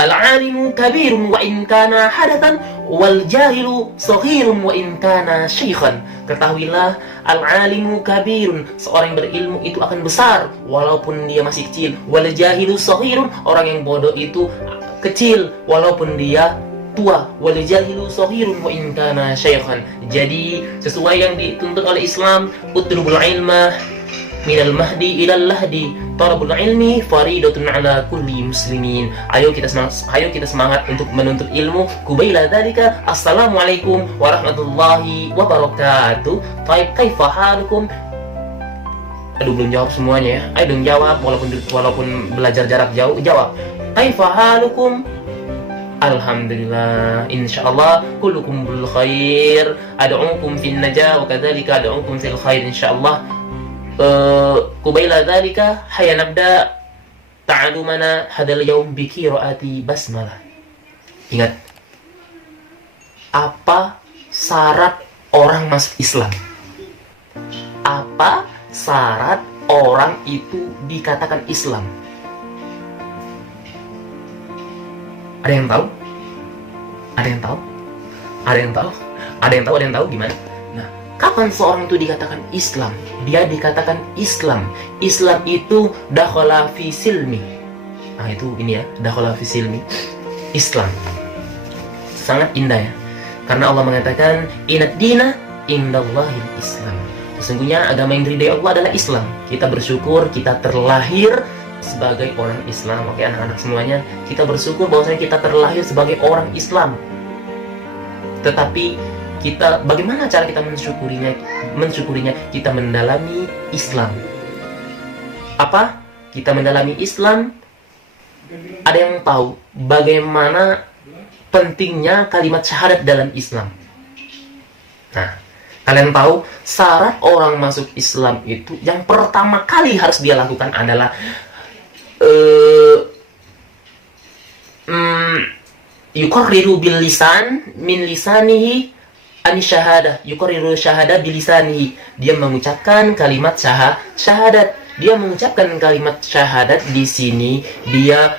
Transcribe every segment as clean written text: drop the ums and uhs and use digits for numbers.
Al-alimu kabirun wa in kana hadathan wal jahilu saghirun wa in kana syaikhan. Ketahuilah, al-alimu kabirun, seorang yang berilmu itu akan besar walaupun dia masih kecil. Wal jahilu saghirun, orang yang bodoh itu kecil walaupun dia tua. Wal jahilu saghirun wa in kana syaikhan. Jadi sesuai yang dituntut oleh Islam, utlubul ilma minal mahdi ilal lahdi, talabul ilmi faridatun ala kulli muslimin. Ayo kita semangat untuk menuntut ilmu. Kubaila dzalika, assalamualaikum warahmatullahi wabarakatuh. Taib, kaifa halukum? Aduh, belum jawab semuanya ya. Ayo dong jawab, walaupun belajar jarak jauh, jawab. Kaifa halukum? Alhamdulillah, insyaallah kullukum bil khair. Ad'ukum fin najah wa kadzalika ad'ukum fil khair insyaallah. Kubaila dzalika hayya nabda ta'alumana hadal yaum bi qiraati basmalah. Ingat, apa syarat orang masuk Islam? Apa syarat orang itu dikatakan Islam? Ada yang tahu? Ada yang tahu? Ada yang tahu? Ada yang tahu? Ada yang tahu gimana? Nah, kapan seorang itu dikatakan Islam? Dia dikatakan Islam. Islam itu dakhala fi silmi. Nah, itu ini ya, dakhala fi silmi. Islam. Sangat indah ya. Karena Allah mengatakan inad dina indallahil Islam. Sesungguhnya agama yang diridai Allah adalah Islam. Kita bersyukur kita terlahir sebagai orang Islam. Oke, anak-anak semuanya, kita bersyukur bahwasanya kita terlahir sebagai orang Islam. Tetapi kita, bagaimana cara kita mensyukurinya? Kita mendalami Islam. Apa? Kita mendalami Islam. Ada yang tahu bagaimana pentingnya kalimat syahadat dalam Islam? Nah, kalian tahu syarat orang masuk Islam itu yang pertama kali harus dia lakukan adalah yuqarriru bil lisan min lisanihi an syahadah. Yuqarriru syahadah bil lisanihi. Dia mengucapkan kalimat syahadat. Dia mengucapkan kalimat syahadat di sini, dia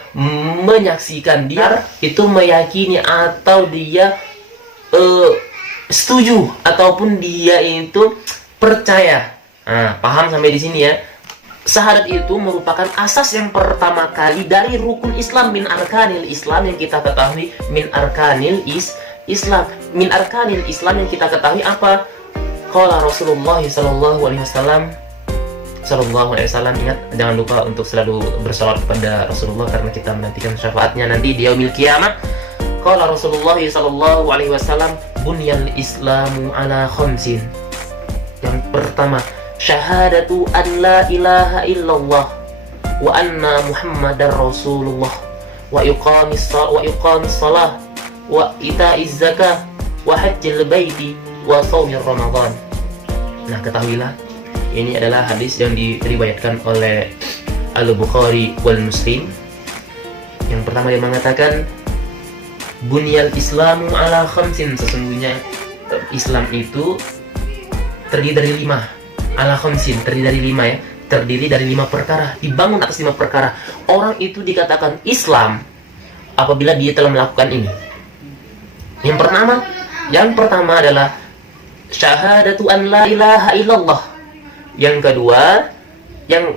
menyaksikan, dia itu meyakini atau dia setuju ataupun dia itu percaya. Nah, paham sampai di sini ya? Syahadat itu merupakan asas yang pertama kali dari rukun Islam, min arkanil Islam yang kita ketahui, min arkanil Islam, min arkanil Islam yang kita ketahui apa? Qala Rasulullah sallallahu alaihi wasallam, ingat, jangan lupa untuk selalu bersalawat kepada Rasulullah karena kita menantikan syafaatnya nanti di yaumil qiyamah. Qala Rasulullah sallallahu alaihi wasallam, bunyal Islamu ala khamsin. Yang pertama, syahadatu an la ilaha illallah wa anna muhammadar rasulullah wa yuqamis salah wa ita'iz zakah wa hajjil baiti wa shaumir ramadan. Nah, ketahuilah ini adalah hadis yang diriwayatkan oleh Al-Bukhari wal Muslim. Yang pertama dia mengatakan bunyal Islamu ala khamsin, sesungguhnya Islam itu terdiri dari 5. Ala khamsin, terdiri dari 5 ya. Terdiri dari 5 perkara, dibangun atas 5 perkara. Orang itu dikatakan Islam apabila dia telah melakukan ini. Yang pertama adalah syahadatu an la ilaha illallah. Yang kedua, yang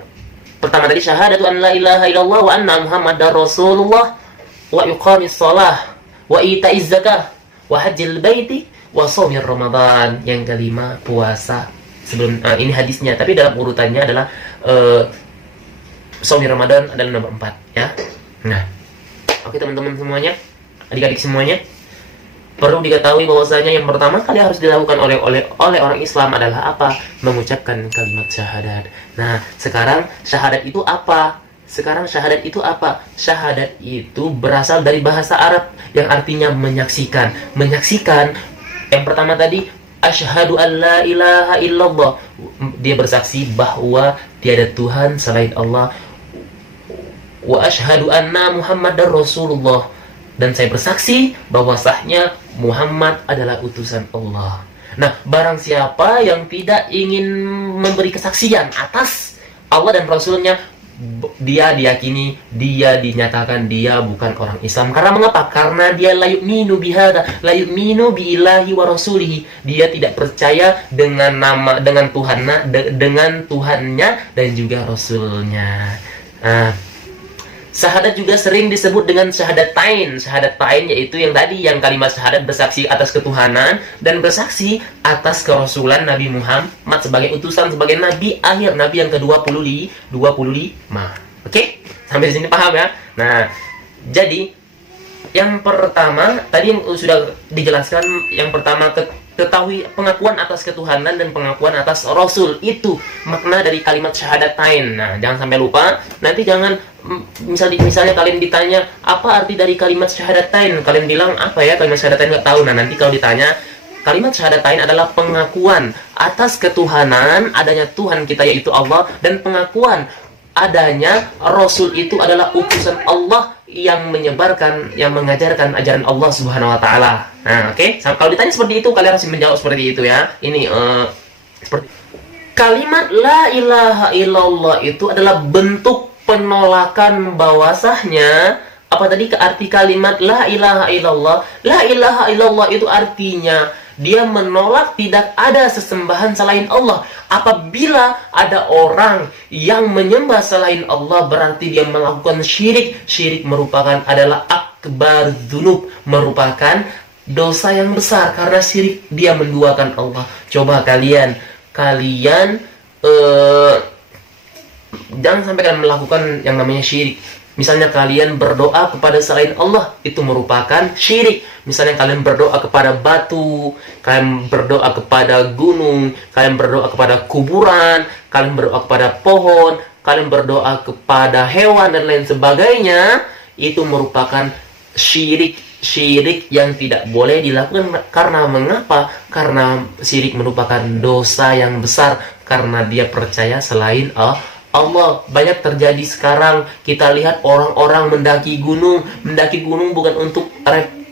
pertama tadi syahadatu an la ilaha illallah wa anna muhammadar rasulullah wa yuqamis shalah wa ita'iz zakah wa hajjil baiti wa shaumir ramadan. Yang kelima, puasa. Sebelum ini hadisnya, tapi dalam urutannya adalah shaumir ramadan adalah nomor 4 ya. Nah, oke teman-teman semuanya, adik-adik semuanya, perlu diketahui bahwasanya yang pertama kali harus dilakukan oleh orang Islam adalah apa? Mengucapkan kalimat syahadat. Nah, sekarang syahadat itu apa? Syahadat itu berasal dari bahasa Arab yang artinya menyaksikan. Menyaksikan, yang pertama tadi asyhadu an la ilaha illallah. Dia bersaksi bahwa tiada Tuhan selain Allah. Wa asyhadu anna muhammadar rasulullah. Dan saya bersaksi bahwasanya Muhammad adalah utusan Allah. Nah, barang siapa yang tidak ingin memberi kesaksian atas Allah dan Rasulnya, dia diyakini, dia dinyatakan dia bukan orang Islam. Karena mengapa? Karena dia la yu'minu bihada, la yu'minu biillahi wa rasulihi. Dia tidak percaya dengan dengan Tuhannya dan juga Rasulnya. Syahadat juga sering disebut dengan syahadatain. Syahadatain yaitu yang tadi, yang kalimat syahadat bersaksi atas ketuhanan dan bersaksi atas kerasulan Nabi Muhammad sebagai utusan, sebagai nabi akhir, nabi yang ke-25. Oke? Sampai di sini paham ya? Nah, jadi yang pertama tadi yang sudah dijelaskan, yang pertama ketahui pengakuan atas ketuhanan dan pengakuan atas Rasul, itu makna dari kalimat syahadatain. Nah, jangan sampai lupa. Nanti jangan misalnya kalian ditanya apa arti dari kalimat syahadatain, kalian bilang apa ya kalimat syahadatain, nggak tahu. Nah, nanti kalau ditanya, kalimat syahadatain adalah pengakuan atas ketuhanan, adanya Tuhan kita yaitu Allah, dan pengakuan adanya Rasul itu adalah utusan Allah yang menyebarkan, yang mengajarkan ajaran Allah Subhanahu wa taala. Nah, oke. Kalau ditanya seperti itu, kalian harus menjawab seperti itu ya. Ini seperti kalimat la ilaha illallah itu adalah bentuk penolakan bahwasanya apa tadi arti kalimat la ilaha illallah? La ilaha illallah itu artinya dia menolak tidak ada sesembahan selain Allah. Apabila ada orang yang menyembah selain Allah, berarti dia melakukan syirik. Syirik merupakan adalah akbar dzunub, merupakan dosa yang besar karena syirik dia menduakan Allah. Coba kalian jangan sampai kalian melakukan yang namanya syirik. Misalnya kalian berdoa kepada selain Allah, itu merupakan syirik. Misalnya kalian berdoa kepada batu, kalian berdoa kepada gunung, kalian berdoa kepada kuburan, kalian berdoa kepada pohon, kalian berdoa kepada hewan dan lain sebagainya, itu merupakan syirik. Syirik yang tidak boleh dilakukan. Karena mengapa? Karena syirik merupakan dosa yang besar karena dia percaya selain Allah. Banyak terjadi sekarang. Kita lihat orang-orang mendaki gunung bukan untuk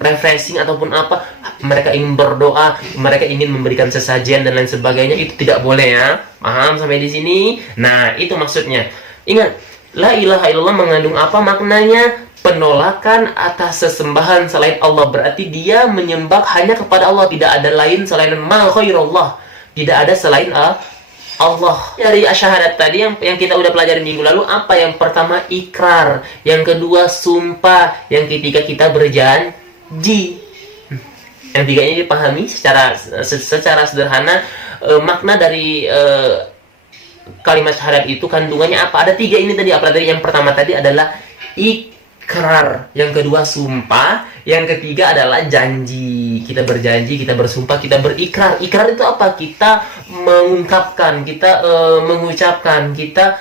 refreshing ataupun apa. Mereka ingin berdoa, mereka ingin memberikan sesajian dan lain sebagainya. Itu tidak boleh ya. Paham sampai di sini? Nah, itu maksudnya. Ingat, la ilaha illallah mengandung apa maknanya? Penolakan atas sesembahan selain Allah. Berarti dia menyembah hanya kepada Allah, tidak ada lain selain ma khairullah. Tidak ada selain Allah. Dari syahadat tadi yang kita udah pelajari minggu lalu, apa? Yang pertama ikrar, yang kedua sumpah, yang ketiga kita berjanji. Yang tiga ini dipahami secara sederhana. Makna dari kalimat syahadat itu kandungannya apa? Ada tiga ini tadi. Apa tadi? Yang pertama tadi adalah ikrar, yang kedua sumpah, yang ketiga adalah janji. Kita berjanji, kita bersumpah, kita berikrar. Ikrar itu apa? Kita mengungkapkan, kita mengucapkan, kita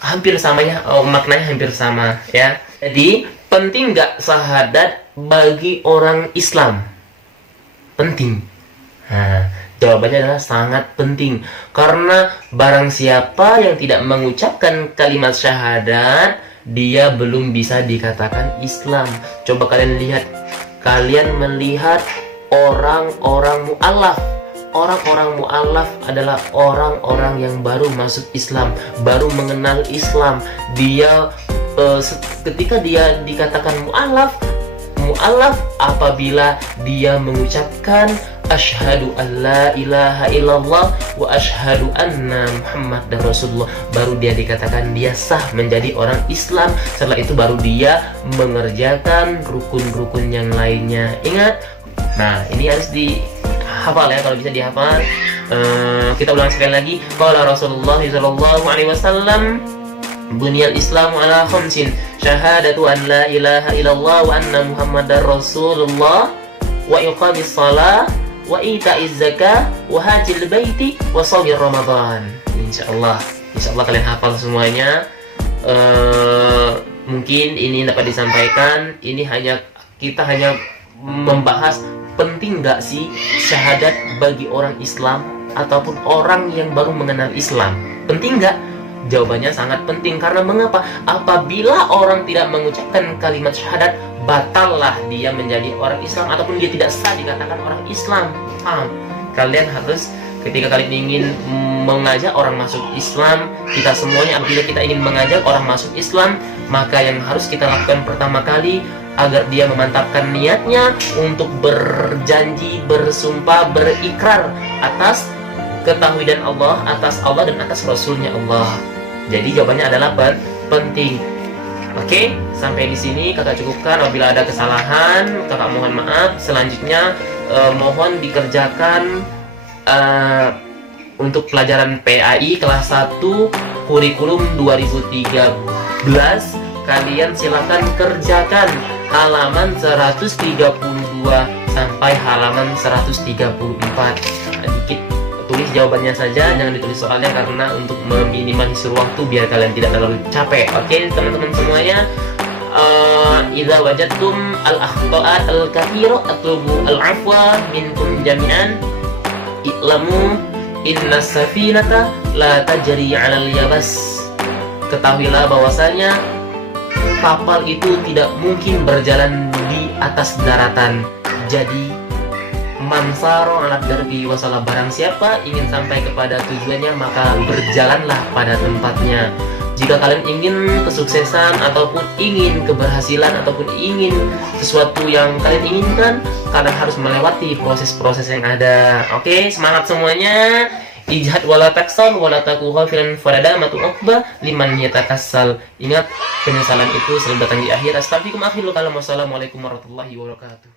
hampir samanya, maknanya hampir sama ya. Jadi penting nggak syahadat bagi orang Islam? Penting. Nah, jawabannya adalah sangat penting. Karena barang siapa yang tidak mengucapkan kalimat syahadat, dia belum bisa dikatakan Islam. Coba kalian lihat. Kalian melihat orang-orang mu'alaf. Orang-orang mu'alaf adalah orang-orang yang baru masuk Islam, baru mengenal Islam. Dia ketika dia dikatakan mu'alaf apabila dia mengucapkan asyhadu an la ilaha illallah wa asyhadu anna Muhammadar Rasulullah, baru dia dikatakan dia sah menjadi orang Islam. Setelah itu baru dia mengerjakan rukun-rukun yang lainnya. Ingat. Nah, ini harus dihafal ya, kalau bisa dihafal. Kita ulang sekali lagi. Qala Rasulullah sallallahu alaihi wasallam, bunyal Islamu ala khamsin, syahadatu an la ilaha illallah wa anna Muhammadar Rasulullah, wa iqamis shalah, wa ita'iz zakah, wa hajjil baiti, wa shaumir Ramadan. Insyaallah kalian hafal semuanya. Mungkin ini dapat disampaikan. Ini kita hanya membahas penting nggak sih syahadat bagi orang Islam ataupun orang yang baru mengenal Islam. Penting nggak? Jawabannya sangat penting. Karena mengapa? Apabila orang tidak mengucapkan kalimat syahadat, batallah dia menjadi orang Islam ataupun dia tidak sah dikatakan orang Islam. Kalian harus Ketika kalian ingin mengajak orang masuk Islam, kita semuanya apabila kita ingin mengajak orang masuk Islam, maka yang harus kita lakukan pertama kali agar dia memantapkan niatnya untuk berjanji, bersumpah, berikrar atas ketauhidan Allah, atas Allah dan atas Rasulnya Allah. Jadi jawabannya adalah penting. Oke, sampai di sini kakak cukupkan. Apabila ada kesalahan, kakak mohon maaf. Selanjutnya mohon dikerjakan untuk pelajaran PAI kelas 1 kurikulum 2013. Kalian silakan kerjakan halaman 132 sampai halaman 134. Dikit tulis jawabannya saja, jangan ditulis soalnya karena untuk meminimalisir waktu biar kalian tidak terlalu capek. Oke, teman-teman semuanya, idza wajadtum al-akhta'at al-kathira atlubu al-afwa minkum jami'an i'lamu inna safinata la tajri 'alal yabas. Ketahuilah bahwasanya kapal itu tidak mungkin berjalan di atas daratan. Jadi mansaro alat darbi wasalah, barang siapa ingin sampai kepada tujuannya maka berjalanlah pada tempatnya. Jika kalian ingin kesuksesan ataupun ingin keberhasilan ataupun ingin sesuatu yang kalian inginkan, kalian harus melewati proses-proses yang ada. Oke, semangat semuanya. Ijhad wala taksal wala taku ghafilan faradamatu uqba liman yatakassal. Ingat, penyesalan itu selalu datang di akhir. Astagfirullahaladzim. Wassalamualaikum warahmatullahi wabarakatuh.